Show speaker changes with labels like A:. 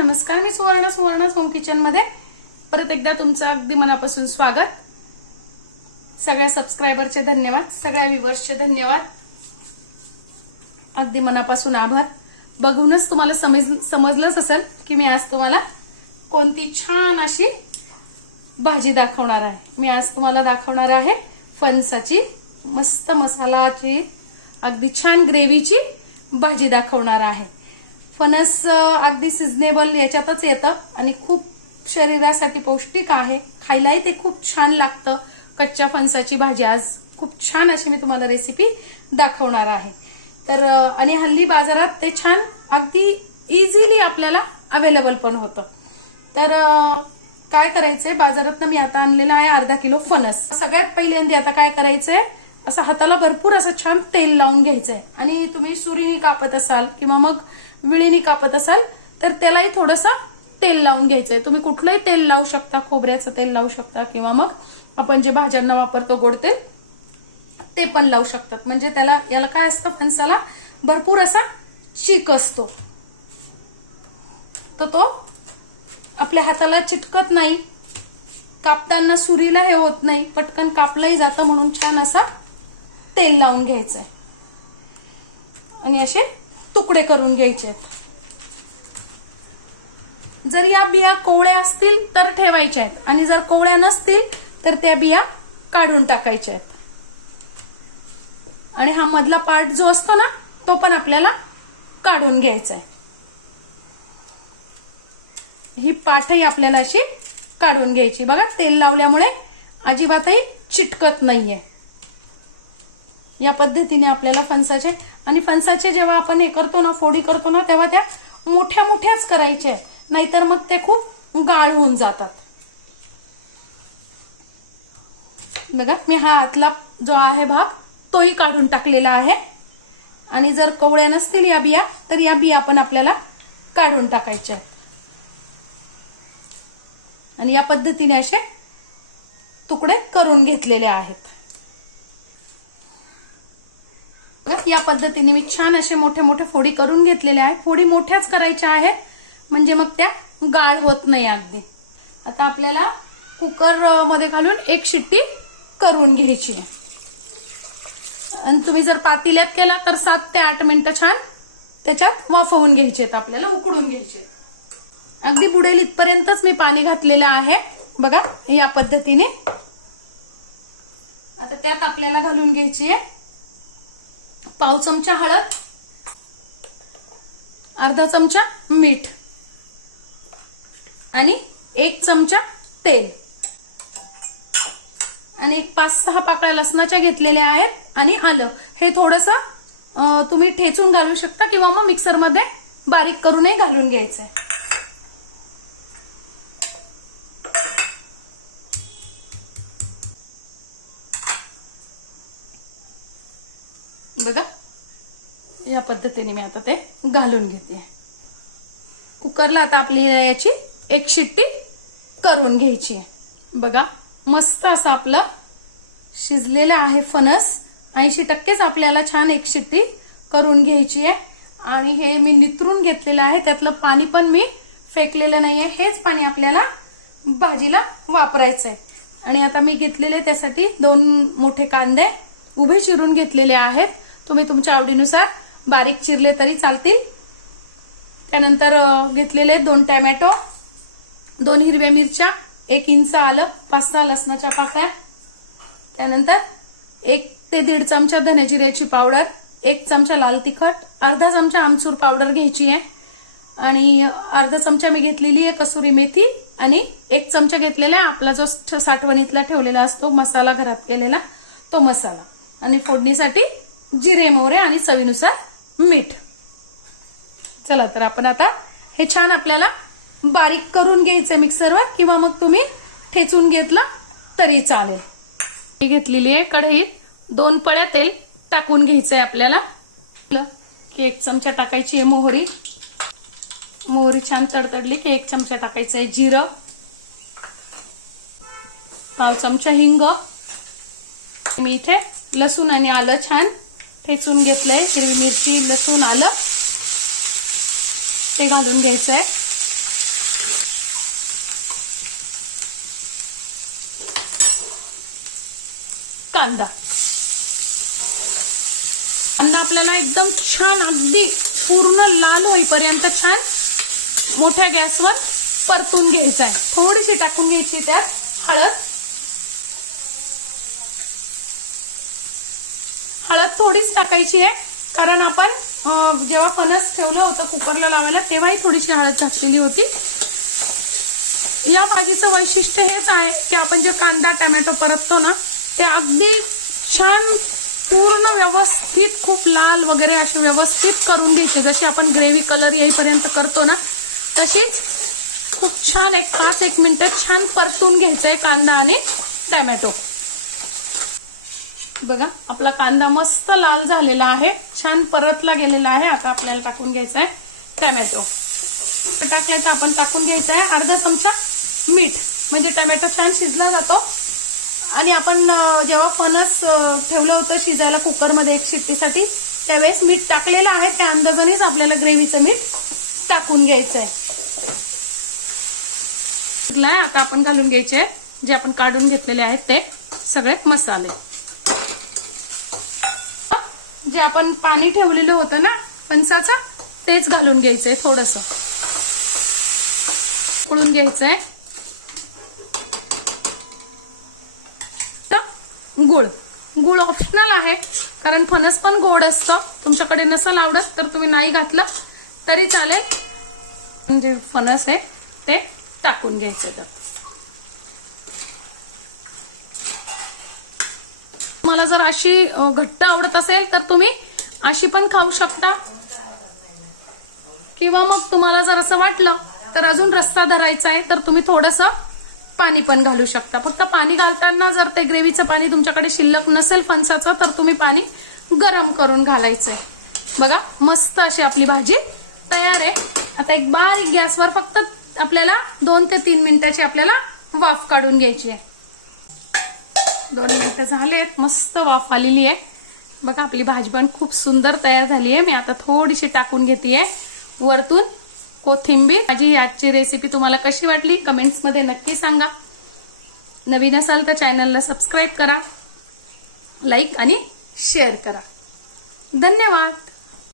A: नमस्कार मी सुवर्ण सुवर्ण होम किचनमध्ये परत एकदा तुमचं अगदी मनापासून स्वागत. सगळ्या सबस्क्रायबरचे धन्यवाद सगळ्या व्ह्युअर्सचे धन्यवाद. अगदी मनापासून आभार. बघूनच तुम्हाला समज समजलंच असेल की मी आज तुम्हाला कोणती छान अशी भाजी दाखवणार आहे. मी आज तुम्हाला दाखवणार आहे फणसाची मस्त मसालाची अगदी छान ग्रेव्हीची भाजी दाखवणार आहे. फणस अगदी सिजनेबल याच्यातच येतं आणि खूप शरीरासाठी पौष्टिक आहे. खायलाही ते खूप छान लागतं. कच्च्या फणसाची भाजी आज खूप छान अशी मी तुम्हाला रेसिपी दाखवणार आहे. तर आणि हल्ली बाजारात ते छान अगदी इझिली आपल्याला अवेलेबल पण होतं. तर काय करायचंय? बाजारात मी आता आणलेला आहे अर्धा किलो फणस. सगळ्यात पहिल्यांदा आता काय करायचंय? असं हाताला भरपूर असं छान तेल लावून घ्यायचंय. आणि तुम्ही सुरीने कापत असाल किंवा मग विळीने कापत असाल तर त्यालाही थोडंसं तेल लावून घ्यायचंय. तुम्ही कुठलंही तेल लावू शकता खोबऱ्याचं तेल लावू शकता किंवा मग आपण जे भाज्यांना वापरतो गोड तेल ते पण लावू शकतात. म्हणजे त्याला याला काय असतं फणसाला भरपूर असा चीक असतो. तर तो आपल्या हाताला चिटकत नाही. कापताना सुरीला हे होत नाही. पटकन कापलंही जातं म्हणून छान असा तेल लावून घ्यायचं आहे आणि असे तुकडे करून घ्यायचे आहेत जर या बिया कोवळ्या असतील तर ठेवायच्या आहेत आणि जर कोवळ्या नसतील तर त्या बिया काढून टाकायच्या आहेत आणि हा मधला पार्ट जो असतो ना तो पण आपल्याला काढून घ्यायचा आहे ही पाठही आपल्याला अशी काढून घ्यायची. बघा तेल लावल्यामुळे अजिबातही चिटकत नाहीये. या पद्धतीने आपल्याला फणसाचे आणि फणसाचे जेव्हा आपण हे करतो ना फोडी करतो ना तेव्हा त्या मोठ्या मोठ्याच करायच्या नाहीतर मग ते खूप गाळ होऊन जातात. बघा मी हा आतला जो आहे भाग तोही काढून टाकलेला आहे. आणि जर कवळ्या नसतील या बिया तर या बिया पण आपल्याला काढून टाकायच्या आणि या पद्धतीने असे तुकडे करून घेतलेले आहेत बघा, या पद्धतीने मी छान असे मोठे मोठे फोडी करून घेतलेले आहे फोडी मोठ्याच करायच्या आहेत. म्हणजे मग त्या गाळ होत नाही अगदी. आता आपल्याला कुकरमध्ये घालून एक शिट्टी करून घ्यायची आहे. आणि तुम्ही जर पातेल्यात केला तर सात ते आठ मिनिटं छान त्याच्यात वाफवून घ्यायचे आहेत आपल्याला उकडून घ्यायचे अगदी बुडेल इथपर्यंतच मी पाणी घातलेलं आहे. बघा या पद्धतीने. आता त्यात आपल्याला घालून घ्यायची आहे. पाव चमचा हळद अर्धा चमचा मीठ आणि एक चमचा तेल. आणि एक पाच सहा पाकळ्या लसणाच्या घेतलेल्या आहेत आणि आलं. हे थोडस तुम्ही ठेचून घालू शकता किंवा मग मिक्सरमध्ये बारीक करूनही घालून घ्यायचंय. बघा. या पद्धतीने मी आता ते घालून घेते. कुकरला आता आपली याची एक शिट्टी करून घ्यायची आहे. बघा मस्त असं आपलं शिजलेलं आहे फणस. ऐंशी टक्केच आपल्याला छान एक शिट्टी करून घ्यायची आहे. आणि हे मी नितरून घेतलेलं आहे. त्यातलं पाणी पण मी फेकलेलं नाहीये. हेच पाणी आपल्याला भाजीला वापरायचं आहे. आणि आता मी घेतलेले त्यासाठी दोन मोठे कांदे उभे चिरून घेतलेले आहेत. तुम्ही तुमच्या आवडीनुसार बारीक चिरले तरी चालतील. त्यानंतर घेतलेले दोन टॅमॅटो दोन हिरव्या मिरच्या एक इंच आलं पाच सहा लसणाच्या पाकळ्या. त्यानंतर एक ते दीड चमचा धने जिऱ्याची पावडर एक चमचा लाल तिखट अर्धा चमचा आमचूर पावडर घ्यायची आहे. आणि अर्धा चमचा मी घेतलेली आहे कसुरी मेथी आणि एक चमचा घेतलेला आहे आपला जो साठवणीतला ठेवलेला असतो मसाला घरात केलेला तो मसाला. आणि फोडणीसाठी जिरे मोहरे आणि चवीनुसार मीठ. चला तर आपण आता हे छान आपल्याला बारीक करून घ्यायचं मिक्सरवर किंवा मग तुम्ही ठेचून घेतलं तरी चालेल. मी घेतलेली आहे कढईत दोन पळ्या तेल टाकून घ्यायचंय आपल्याला. की एक चमचा टाकायची आहे मोहरी. मोहरी छान तडतडली की एक चमचा टाकायचं आहे जिरं. पाव चमचा हिंग. मी इथे लसूण आणि आलं छान ठेचून घेतलंय. हिरवी मिरची लसूण आलं. ते घालून घ्यायचं आहे कांदा. कांदा आपल्याला एकदम छान अगदी पूर्ण लाल होईपर्यंत छान मोठ्या गॅसवर परतून घ्यायचा आहे थोडीशी टाकून घ्यायची त्यात हळद. हळद थोडीच टाकायची आहे. कारण आपण जेव्हा फणस ठेवलं होतं कुकरला लावायला तेव्हाही थोडीशी हळद टाकलेली होती. या भाजीचं वैशिष्ट्य हेच आहे की आपण जे कांदा टमॅटो परततो ना ते अगदी छान पूर्ण व्यवस्थित खूप लाल वगैरे असे व्यवस्थित करून घ्यायचे. जशी आपण ग्रेव्ही कलर येईपर्यंत करतो ना तशीच खूप छान एक पाच एक मिनटं छान परतून घ्यायचं आहे कांदा आणि टमॅटो. बघा आपला कांदा मस्त लाल झालेला आहे. छान परतला गेलेला आहे. आता आपल्याला टाकून घ्यायचा आहे टमॅटो टाकलं तर आपण टाकून घ्यायचं आहे अर्धा चमचा मीठ. म्हणजे टमॅटो छान शिजला जातो. आणि आपण जेव्हा फणस ठेवलं होतं शिजायला कुकरमध्ये एक शिट्टीसाठी त्यावेळेस मीठ टाकलेलं आहे. त्या अंदाजानेच आपल्याला ग्रेव्हीचं मीठ टाकून घ्यायचं आहे आता आपण घालून घ्यायचे. जे आपण काढून घेतलेले आहेत ते सगळे मसाले. जे आपण पाणी ठेवलेलं होतं ना फणसाचं तेच घालून घ्यायचंय थोडस. उकळून घ्यायचंय. तर गुळ. गुळ ऑप्शनल आहे कारण फणस पण गोड असतं. तुमच्याकडे नसल आवडत तर तुम्ही नाही घातलं तरी चालेल. म्हणजे फणस आहे ते टाकून घ्यायचं तर. मला जर अशी घट्ट आवडत असेल तर तुम्ही अशी पण खाऊ शकता. किंवा मग तुम्हाला जर असं वाटलं तर अजून रस्ता धरायचा आहे तर तुम्ही थोडस पाणी पण घालू शकता. फक्त पाणी घालताना जर ते ग्रेव्हीचं पाणी तुमच्याकडे शिल्लक नसेल फणसाचं तर तुम्ही पाणी गरम करून घालायचंय. बघा मस्त अशी आपली भाजी तयार आहे. आता एक बारीक गॅसवर फक्त आपल्याला दोन ते तीन मिनिटाची आपल्याला वाफ काढून घ्यायची आहे. दोन मिनटं झालेत. मस्त वाफ आलेली आहे. बघा आपली भाजी पण खूप सुंदर तयार झाली आहे. मी आता थोडीशी टाकून घेते वरतून कोथिंबीर. माझी आजची रेसिपी तुम्हाला कशी वाटली? कमेंट्समध्ये नक्की सांगा. नवीन असाल तर चॅनलला सबस्क्राईब करा. लाईक आणि शेअर करा. धन्यवाद.